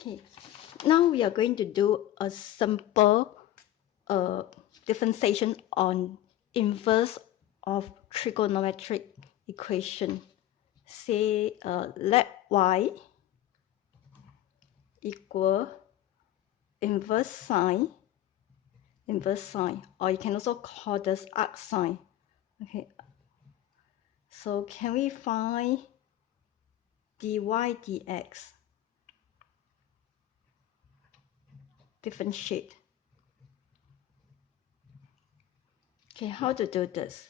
Okay, now we are going to do a simple differentiation on inverse of trigonometric equation. Say let y equal inverse sine, or you can also call this arc sine. Okay, so can we find dy dx? Differentiate. Okay, how to do this?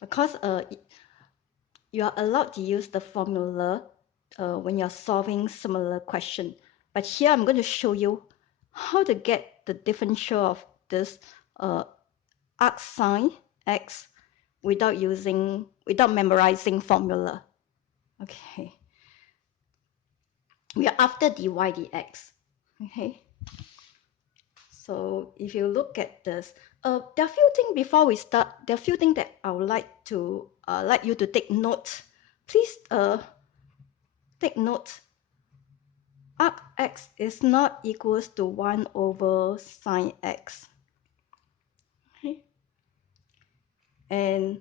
Because you are allowed to use the formula when you're solving similar question. But here I'm going to show you how to get the differential of this arc sine x without memorizing formula. Okay. We are after dy dx. Okay. So if you look at this, there are a few things before we start. There are a few things that I would like you to take note. Please take note. Arc x is not equals to 1 over sine x. Okay. And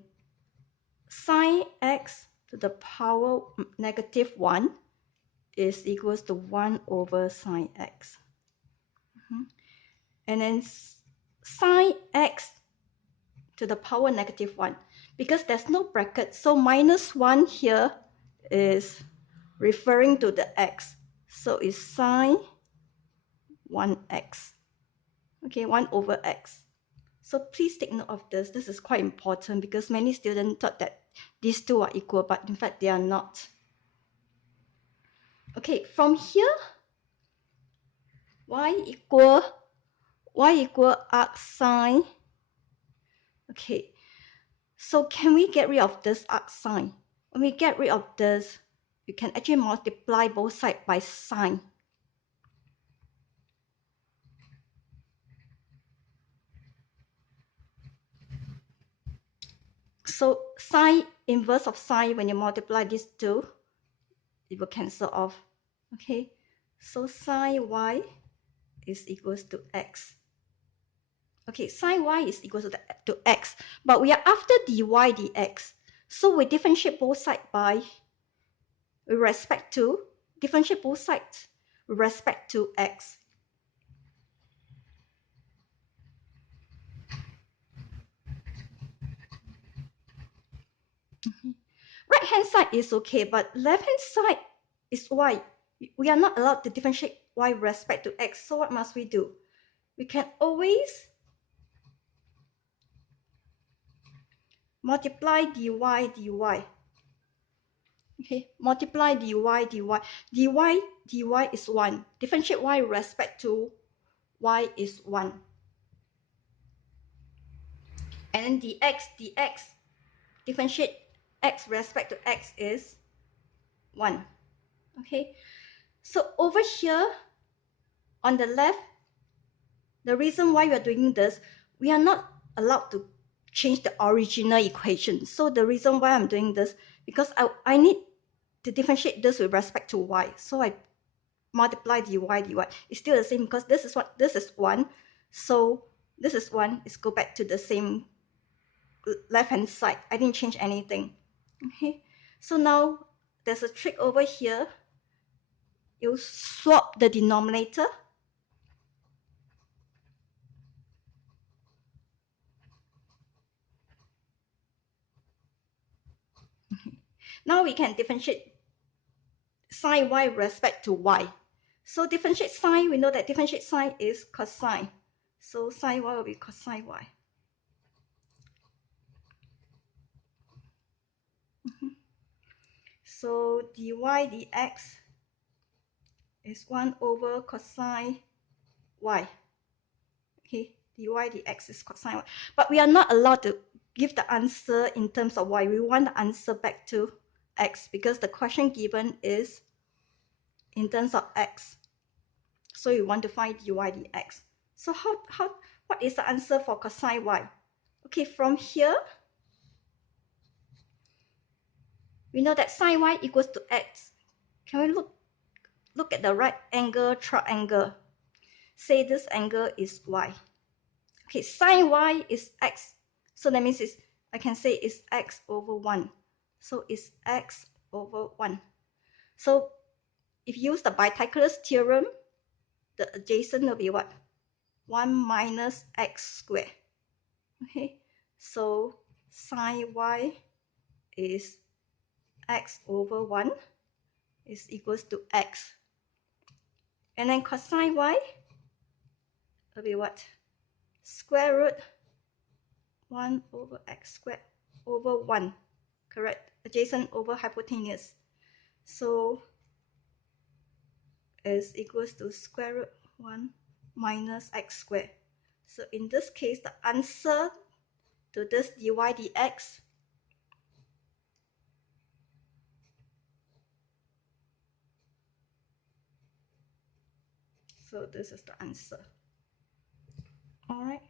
sine x to the power -1 is equals to 1 over sine x. And then sine x to the power -1, because there's no bracket, so -1 here is referring to the x. So it's sine 1x. Okay, 1 over x. So please take note of this. This is quite important because many students thought that these two are equal, but in fact they are not. Okay, from here, y equal arc sine. Okay, so can we get rid of this arc sine? When we get rid of this, you can actually multiply both sides by sine. So sine inverse of sine, when you multiply these two, it will cancel off. Okay, so sine y is equals to x. Okay, sine y is equals to x, but we are after dy dx. So we differentiate both sides by differentiate both sides with respect to x. Right hand side is okay, but left hand side is y. We are not allowed to differentiate y with respect to x. So what must we do? We can always multiply dy dy. Okay, multiply dy dy is 1. Differentiate y with respect to y is 1. And then dx, differentiate x with respect to x is 1. Okay, so over here on the left, the reason why we are doing this, we are not allowed to change the original equation. So the reason why I'm doing this, because I need to differentiate this with respect to y. So I multiply dy dy. It's still the same because this is 1. So this is 1. Let's go back to the same left hand side. I didn't change anything. Okay. So now there's a trick over here. You swap the denominator. Now we can differentiate sine y with respect to y. So differentiate sine, we know that differentiate sine is cosine. So sine y will be cosine y. So dy dx is 1 over cosine y. Okay, dy dx is cosine y. But we are not allowed to give the answer in terms of y. We want the answer back to x because the question given is in terms of x. So you want to find dy dx. So what is the answer for cosine y? Okay, from here, we know that sine y equals to x. Can we look look at the right angle triangle. Say this angle is y. Okay, sine y is x. So that means I can say it's x over 1. So it's x over 1. So if you use the bicycles theorem, the adjacent will be what? 1 minus x squared. Okay, so sine y is x over 1 is equals to x. And then cosine y will be what? Square root 1 over x squared over 1. Correct? Adjacent over hypotenuse. So is equals to square root 1 minus x squared. So in this case, the answer to this dy dx so this is the answer. All right.